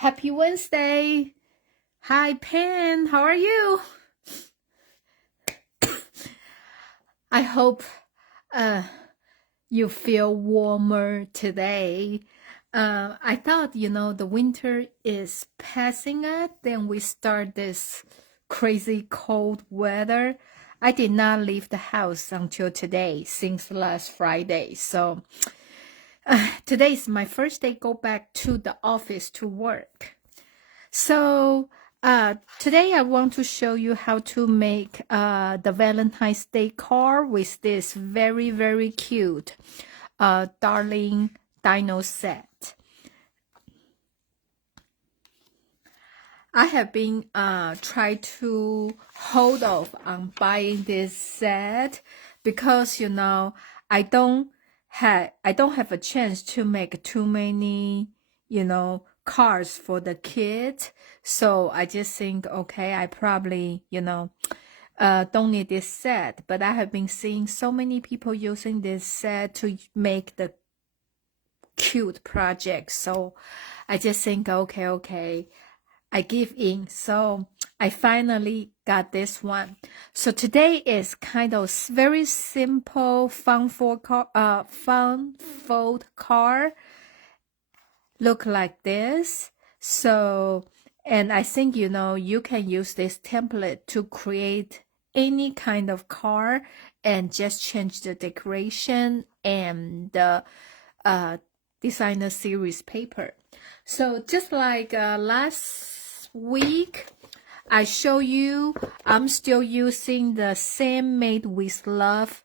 Happy Wednesday. Hi, Pen. How are you? I hope you feel warmer today. I thought, the winter is passing us, then we start this crazy cold weather. I did not leave the house until today, since last Friday. So today is my first day go back to the office to work. So today I want to show you how to make the Valentine's Day card with this very, very cute Darling Dino set. I have been trying to hold off on buying this set because I don't have a chance to make too many cards for the kids. So I just think, okay, I probably don't need this set. But I have been seeing so many people using this set to make the cute projects. So I just think, okay, I give in. So I finally got this one. So today is kind of very simple fun fold card. Look like this. So, and I think you can use this template to create any kind of card and just change the decoration and the designer series paper. So just like last week, I show you, I'm still using the same Made with Love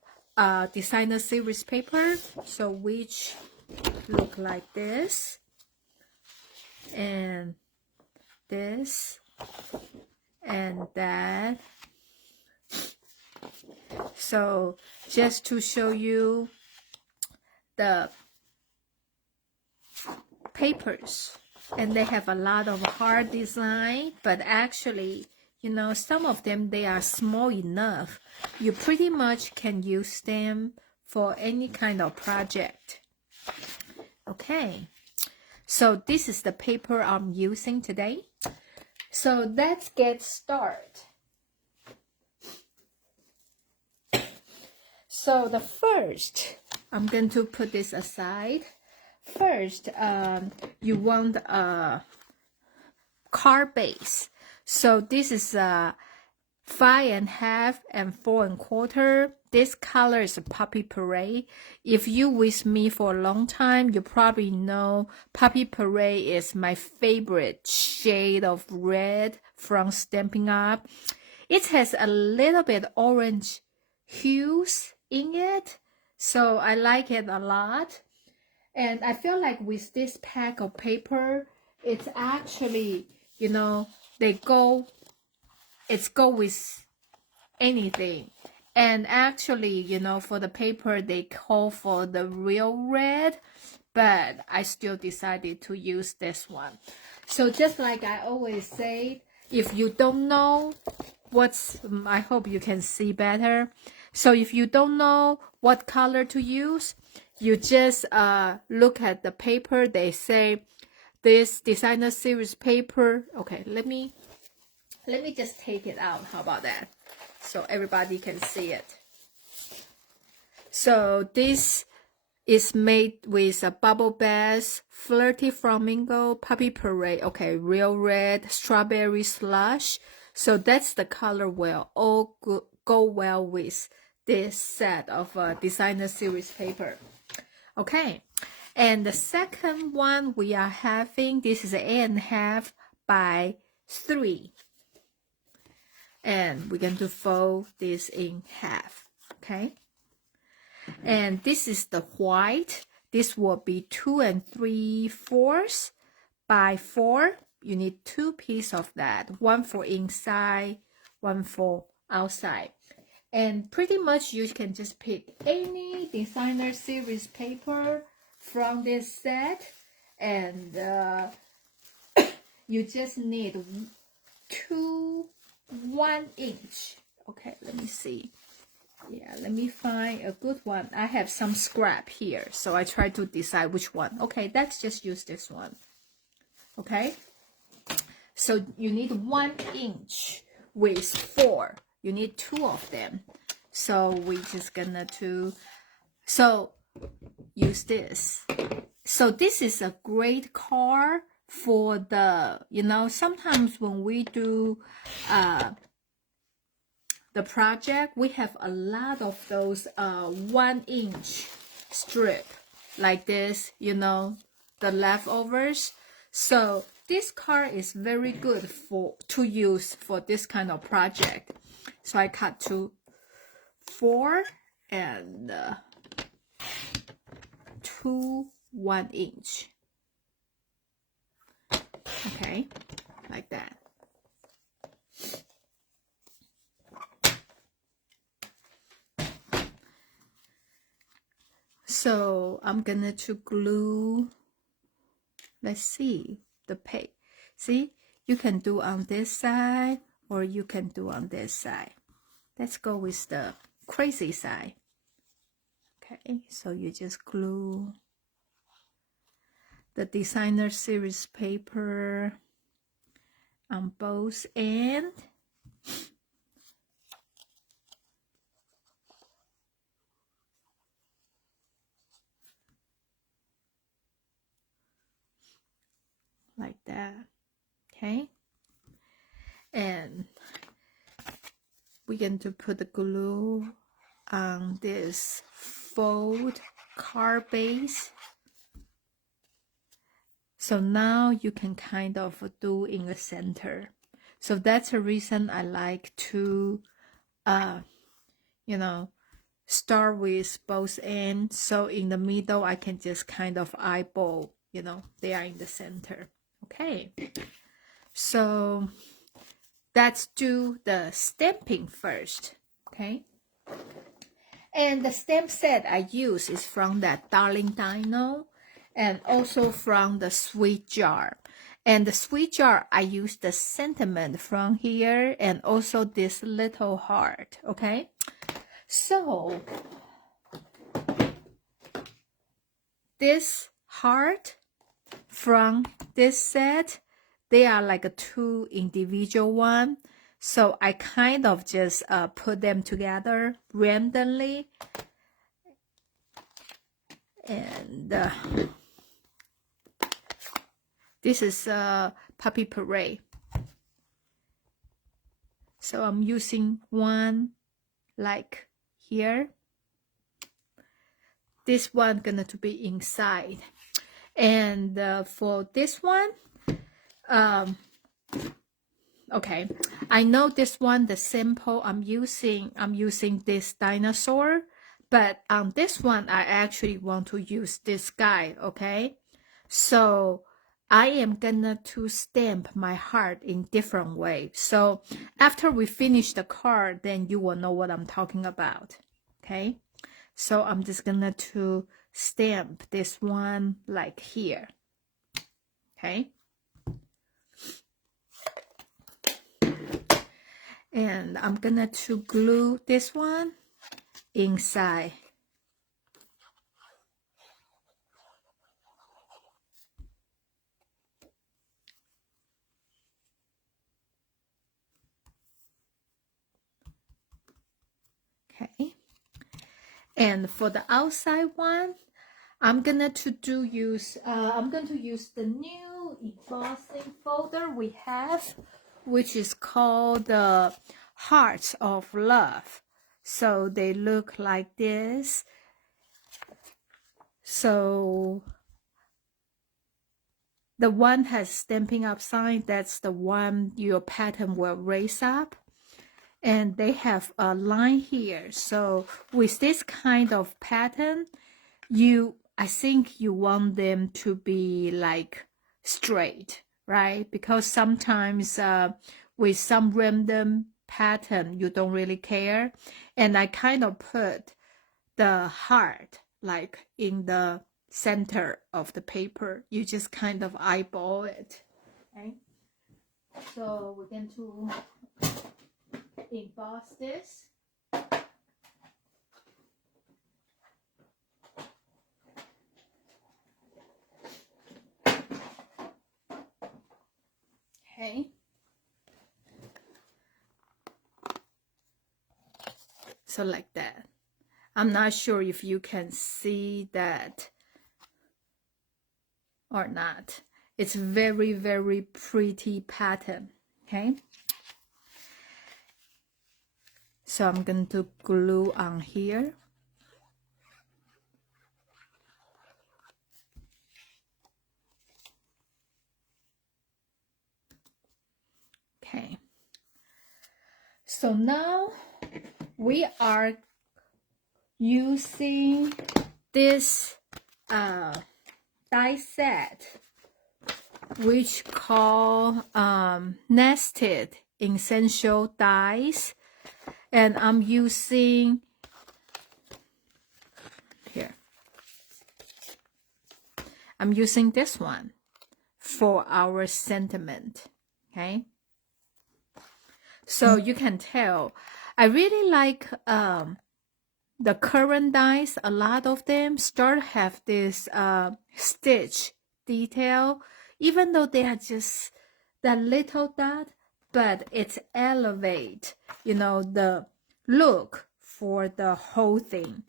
designer series paper. So which look like this and this and that. So just to show you the papers, and they have a lot of hard design, but actually some of them, they are small enough you pretty much can use them for any kind of project. Okay, so this is the paper I'm using today. So let's get started. So the first, I'm going to put this aside. First, you want a card base. So this is 5.5 and 4.25. This color is a Poppy Parade. If you with me for a long time, you probably know Poppy Parade is my favorite shade of red from Stampin' Up. It has a little bit orange hues in it, so I like it a lot. And I feel like with this pack of paper, it's actually, it's go with anything. And actually, for the paper, they call for the real red, but I still decided to use this one. So just like I always say, if you don't know I hope you can see better. So if you don't know what color to use, you just look at the paper. They say this designer series paper. Okay, let me just take it out. How about that? So everybody can see it. So this is made with a Bubble Bath, Flirty Flamingo, Poppy Parade. Okay, Real Red, Strawberry Slush. So that's the color will all go well with this set of designer series paper. Okay, and the second one we are having, this is 8.5 by 3. And we're going to fold this in half, okay? And this is the white. This will be 2 3/4 by 4. You need 2 pieces of that, one for inside, one for outside. And pretty much you can just pick any designer series paper from this set, and you just need 1 inch. Okay, let me see. Yeah, let me find a good one. I have some scrap here, so I try to decide which one. Okay, let's just use this one. Okay, So you need 1 inch with 4. You need 2 of them. So we just gonna use this. So this is a great card for the, sometimes when we do the project, we have a lot of those 1 inch strip like this, the leftovers. So this card is very good to use for this kind of project. So I cut to 4 and 2 1 inch. Okay, like that. So I'm gonna to glue, let's see, the page. See, you can do on this side or you can do on this side. Let's go with the crazy side. Okay, so you just glue the designer series paper on both ends. Like that. Okay, and we're going to put the glue on this fold card base. So now you can kind of do in the center. So that's the reason I like to, start with both ends. So in the middle, I can just kind of eyeball, they are in the center. Okay. So let's do the stamping first. Okay. And the stamp set I use is from that Darling Dino and also from the sweet jar. And the sweet jar, I use the sentiment from here and also this little heart, okay? So, this heart from this set, they are like a 2 individual one. So I kind of just put them together randomly. And this is Puppy Parade. So I'm using one like here. This one gonna to be inside. And for this one, okay, I know this one, the sample I'm using this dinosaur, but on this one, I actually want to use this guy, okay? So I am gonna to stamp my heart in different way. So after we finish the card, then you will know what I'm talking about, okay? So I'm just gonna to stamp this one like here, okay? And I'm gonna to glue this one inside. Okay. And for the outside one, I'm going to use the new embossing folder we have, which is called the Hearts of Love. So they look like this. So the one has Stampin' Up sign. That's the one your pattern will raise up. And they have a line here. So with this kind of pattern, I think you want them to be like straight, right? Because sometimes with some random pattern, you don't really care. And I kind of put the heart like in the center of the paper. You just kind of eyeball it, okay? So we're going to emboss this. Okay. So like that. I'm not sure if you can see that or not. It's very, very pretty pattern. Okay. So I'm going to glue on here. Okay. So now we are using this die set, which call nested essential dies, and I'm using here. I'm using this one for our sentiment. Okay. So you can tell, I really like the current dies. A lot of them start have this stitch detail, even though they are just that little dot, but it's elevate, you know, the look for the whole thing.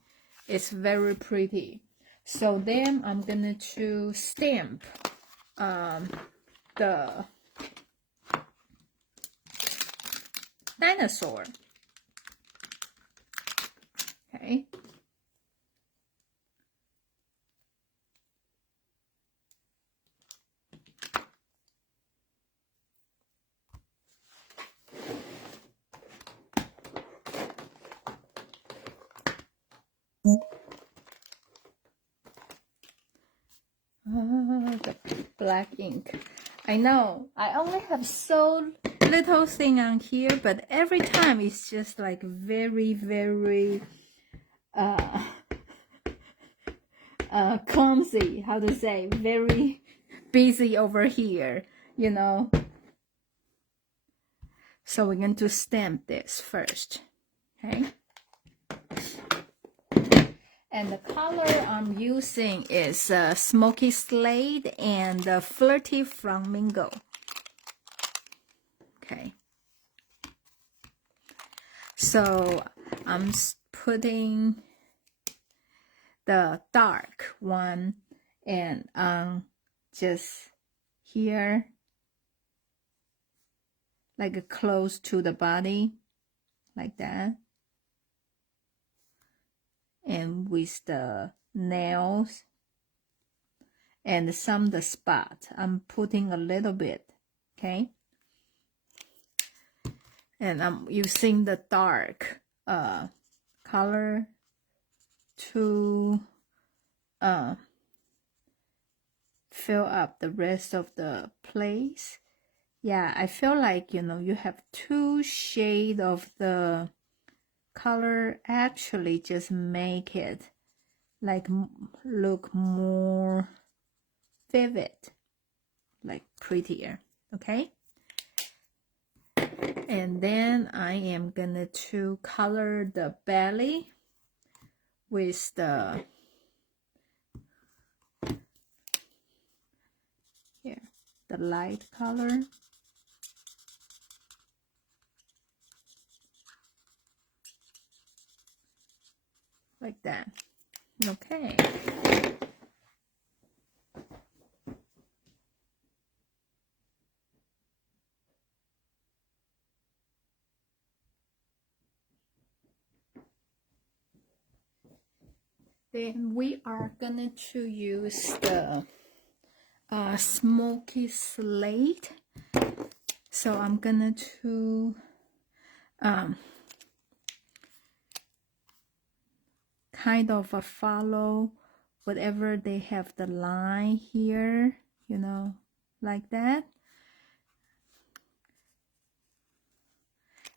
It's very pretty. So then I'm gonna to stamp the dinosaur. Okay. The black ink. I know I only have so little thing on here, but every time it's just like very, very clumsy. How to say? Very busy over here, you know. So we're going to stamp this first. Okay. And the color I'm using is Smoky Slate and Flirty Flamingo. Okay. So I'm putting the dark one and just here, like close to the body, like that. And with the nails and some of the spot, I'm putting a little bit, okay? And I'm using the dark color to fill up the rest of the place. Yeah, I feel like, you know, you have two shades of the color, actually just make it like look more vivid, like prettier. Okay. And then I am gonna to color the belly with the here, the light color. Like that. Okay. Then we are gonna to use the Smoky Slate. So I'm gonna to kind of follow whatever they have the line here, you know, like that.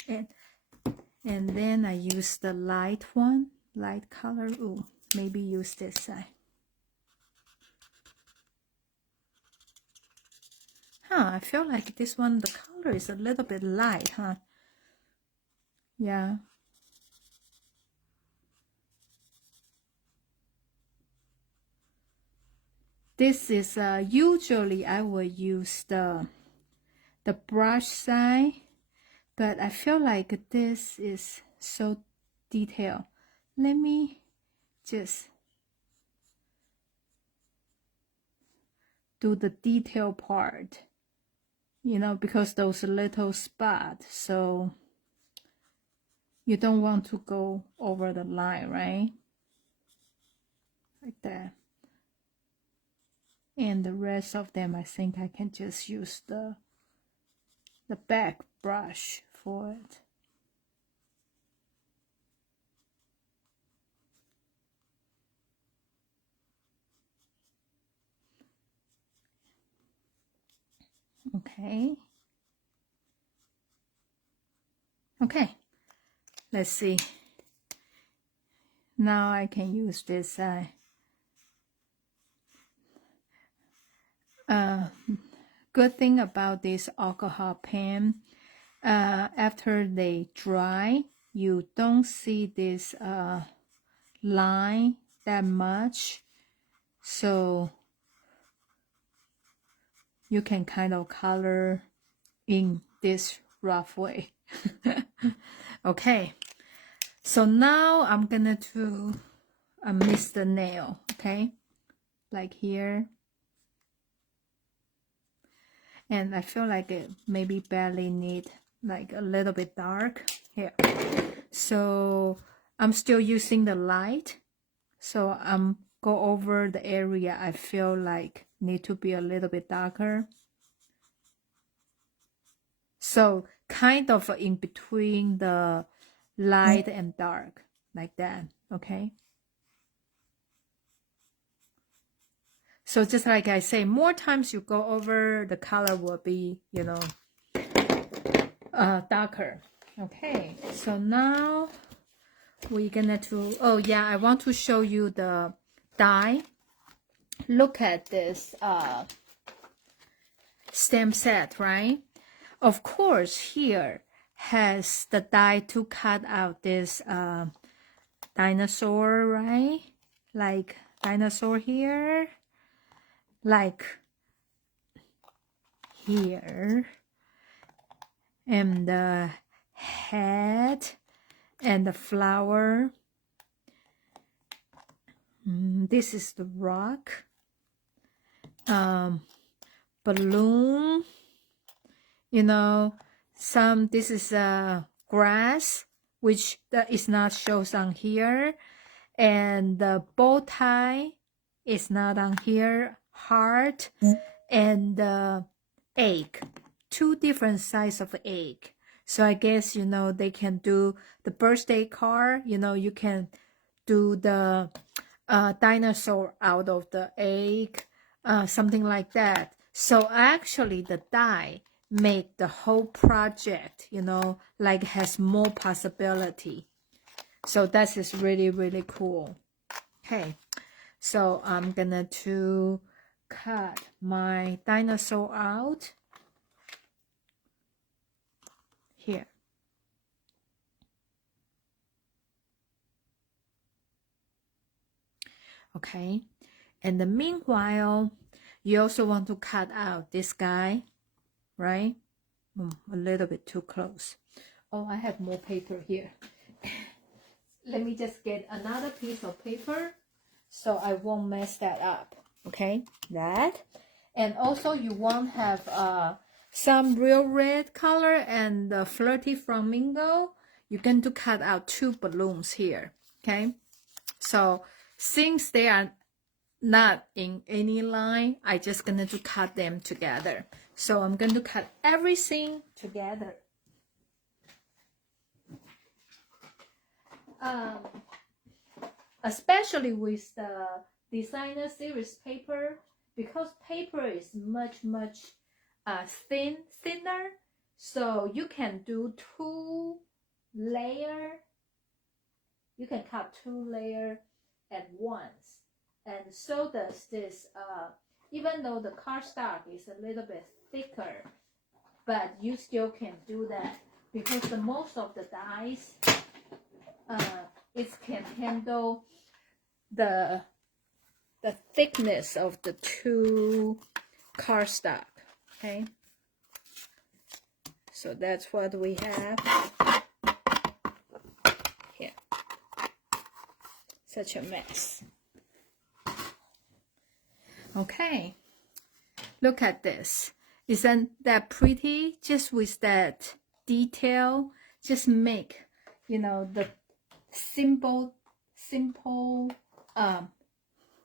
And then I use the light one, light color. Ooh, maybe use this side. I feel like this one, the color is a little bit light, huh? Yeah. This is usually I will use the brush side, but I feel like this is so detail. Let me just do the detail part, you know, because those little spots, so you don't want to go over the line, right? Like that. And the rest of them, I think I can just use the back brush for it. Okay. Okay. Let's see. Now I can use this side. Good thing about this alcohol pen, after they dry, you don't see this line that much, so you can kind of color in this rough way. Okay, so now I'm gonna do a mist the nail, okay, like here. And I feel like it maybe barely need like a little bit dark here. So I'm still using the light. So I'm go over the area I feel like need to be a little bit darker. So kind of in between the light and dark, like that, okay? So just like I say, more times you go over, the color will be, you know, darker. Okay, so now we're gonna do, oh yeah, I want to show you the die. Look at this stamp set, right? Of course, here has the die to cut out this dinosaur, right? Like dinosaur here, like here, and the head and the flower. This is the rock, balloon, you know, this is grass, which that is not shows on here, and the bow tie is not on here, heart, and the egg, 2 different sizes of egg. So I guess, you know, they can do the birthday card, you know, you can do the dinosaur out of the egg, something like that. So actually the die make the whole project, you know, like has more possibility. So that is really, really cool. Okay, so I'm gonna to cut my dinosaur out here. Okay, and then meanwhile, you also want to cut out this guy, right? A little bit too close. Oh, I have more paper here. Let me just get another piece of paper so I won't mess that up. Okay, that. And also you want have some real red color and the flirty flamingo. You're going to cut out 2 balloons here. Okay, so since they are not in any line, I just gonna to cut them together. So I'm going to cut everything together. Especially with the designer series paper, because paper is much thinner, so you can do 2 layer. You can cut 2 layer at once, and so does this. Even though the cardstock is a little bit thicker, but you still can do that because the most of the dies it can handle the thickness of the 2 cardstock. Okay, so that's what we have here. such a mess. Okay, look at this. Isn't that pretty? Just with that detail, just make, you know, the simple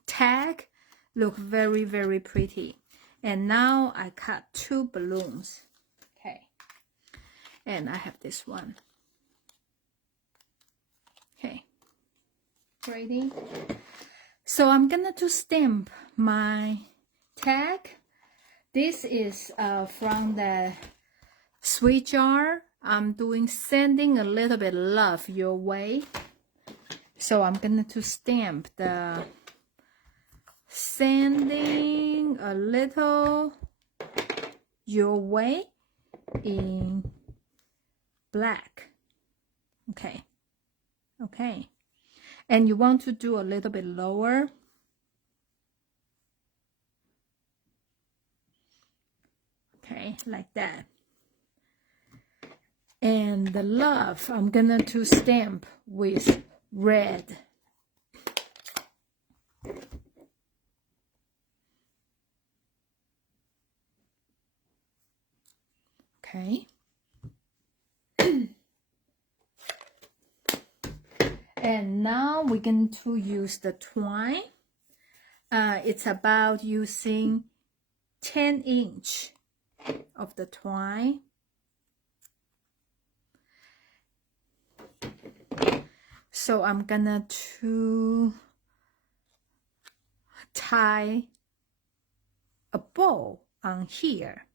tag look very, very pretty. And now I cut 2 balloons. Okay, and I have this one. Okay, ready? So I'm gonna to stamp my tag. This is from the sweet jar. I'm doing sending a little bit love your way. So I'm gonna to stamp the sending a little your way in black. Okay, okay, and you want to do a little bit lower. Okay, like that. And the love, I'm gonna to stamp with red. Okay. And now we're going to use the twine. It's about using 10 inch of the twine. So I'm gonna to tie a bow on here.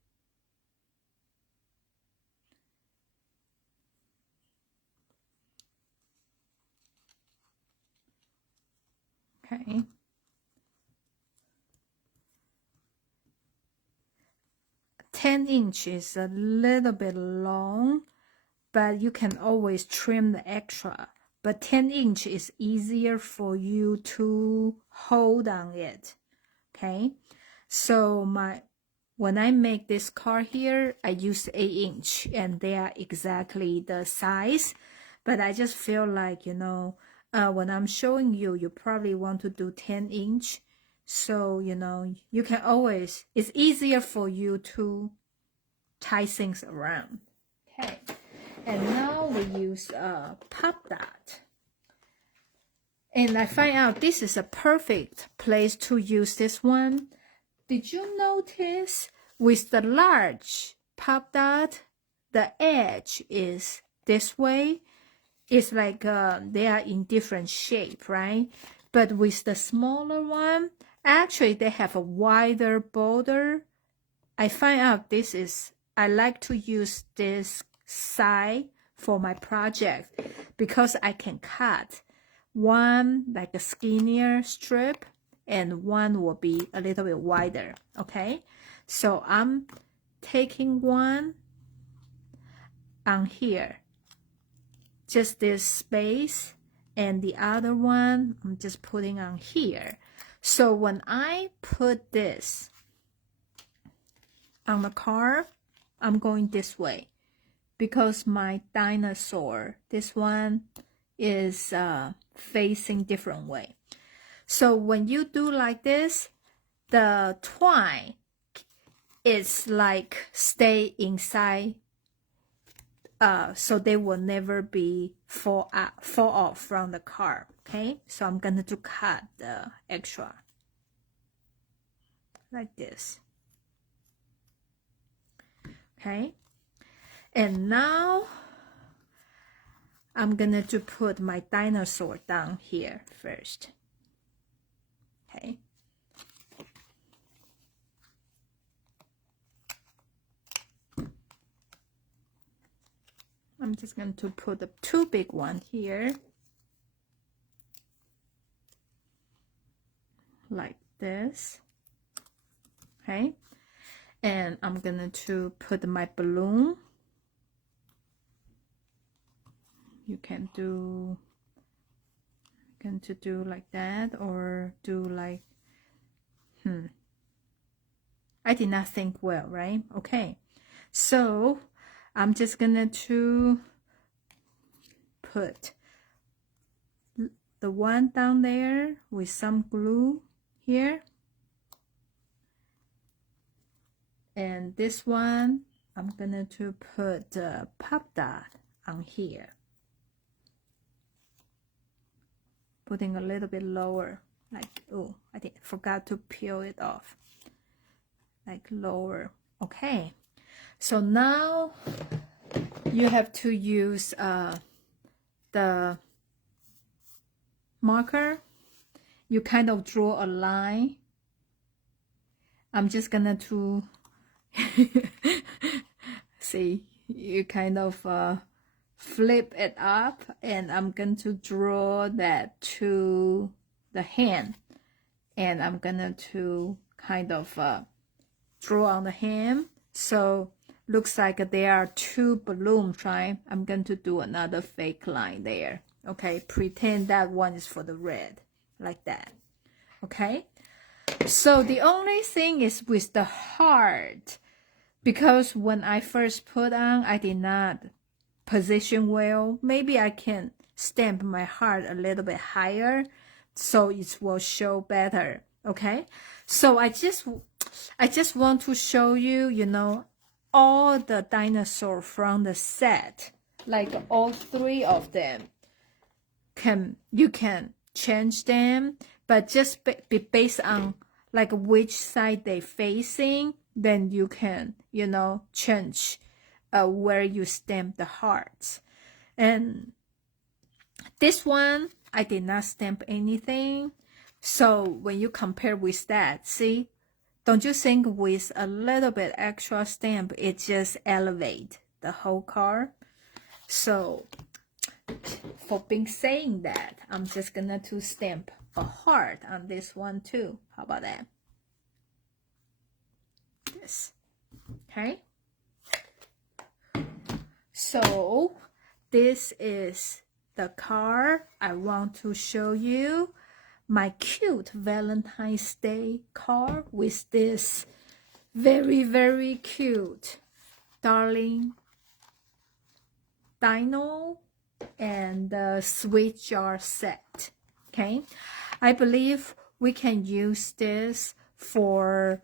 Okay. "10" is a little bit long, but you can always trim the extra. But 10" is easier for you to hold on it. Okay, so when I make this card here, I use 8" and they are exactly the size. But I just feel like, you know, when I'm showing you, you probably want to do 10". So, you know, you can always, it's easier for you to tie things around. Okay, and now we use a pop dot. And I find out this is a perfect place to use this one. Did you notice with the large pop dot, the edge is this way? It's like they are in different shape, right? But with the smaller one, actually they have a wider border. I find out this is, I like to use this side for my project because I can cut one like a skinnier strip and one will be a little bit wider. Okay, so I'm taking one on here, just this space, and the other one I'm just putting on here. So when I put this on the card, I'm going this way because my dinosaur, this one is facing different way. So when you do like this, the twine is like stay inside, so they will never be fall off from the card. Okay, so I'm gonna to cut the extra like this. Okay, and now I'm gonna to put my dinosaur down here first. Okay, I'm just going to put the 2 big one here like this. Okay, and I'm gonna to put my balloon. You can do like that, or do like I did not think well, right? Okay, so I'm just gonna to put the one down there with some glue here. And this one, I'm gonna to put pop dot on here. Putting a little bit lower, like, oh, I forgot to peel it off. Like lower. Okay. So now you have to use the marker. You kind of draw a line. I'm just gonna to see, you kind of flip it up, and I'm going to draw that to the hand, and I'm gonna to kind of draw on the hand. So looks like there are two balloons, right? I'm going to do another fake line there. Okay, pretend that one is for the red, like that. Okay, so the only thing is with the heart, because when I first put on, I did not position well. Maybe I can stamp my heart a little bit higher so it will show better. Okay, so I just want to show you, you know, all the dinosaurs from the set, like all three of them. You can change them, but just be based on like which side they facing, then you can, you know, change where you stamp the hearts. And this one, I did not stamp anything. So when you compare with that, see, don't you think with a little bit extra stamp, it just elevate the whole card? So for being saying that, I'm just gonna to stamp a heart on this one too. How about that? This. Okay. So this is the card I want to show you. My cute Valentine's Day card with this very, very cute Darling Dino and the sweet jar set. Okay, I believe we can use this for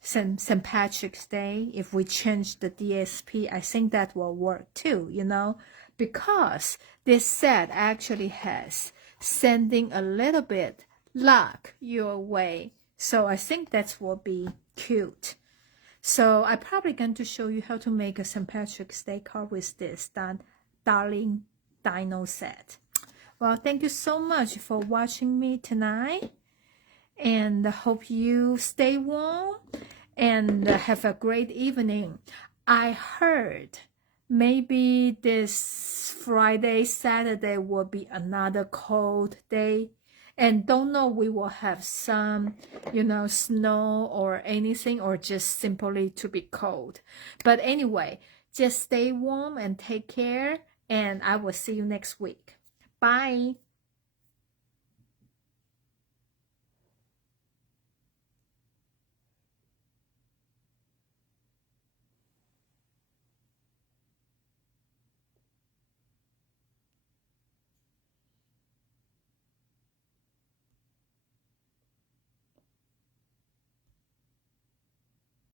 St. Patrick's Day. If we change the DSP, I think that will work too, you know, because this set actually has sending a little bit luck your way. So I think that will be cute. So I'm probably going to show you how to make a St. Patrick's Day card with this Darling Dino set. Well, thank you so much for watching me tonight, and I hope you stay warm and have a great evening. I heard maybe this Friday, Saturday will be another cold day, and don't know we will have some, you know, snow or anything, or just simply to be cold. But anyway, just stay warm and take care, and I will see you next week. Bye.